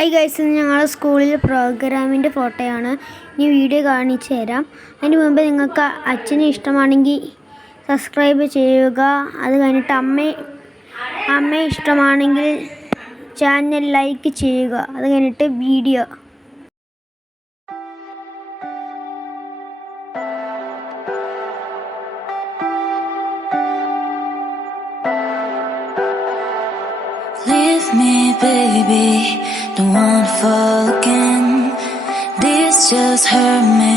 Hi guys, ഇന്ന് ഞങ്ങളുടെ സ്കൂളിൽ പ്രോഗ്രാമിൻ്റെ ഫോട്ടോയാണ്. ഈ വീഡിയോ കാണിച്ചു തരാം. അതിന് മുമ്പ് നിങ്ങൾക്ക് അച്ഛനെ ഇഷ്ടമാണെങ്കിൽ സബ്സ്ക്രൈബ് ചെയ്യുക. അത് കഴിഞ്ഞിട്ട് അമ്മയെ ഇഷ്ടമാണെങ്കിൽ ചാനൽ ലൈക്ക് ചെയ്യുക. അത് കഴിഞ്ഞിട്ട് video Leave me, baby, don't wanna fall again. This just hurt me.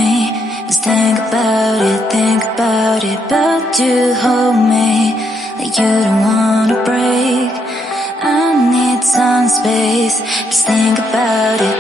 Just think about it. But you hold me like you don't wanna break. I need some space. Just think about it.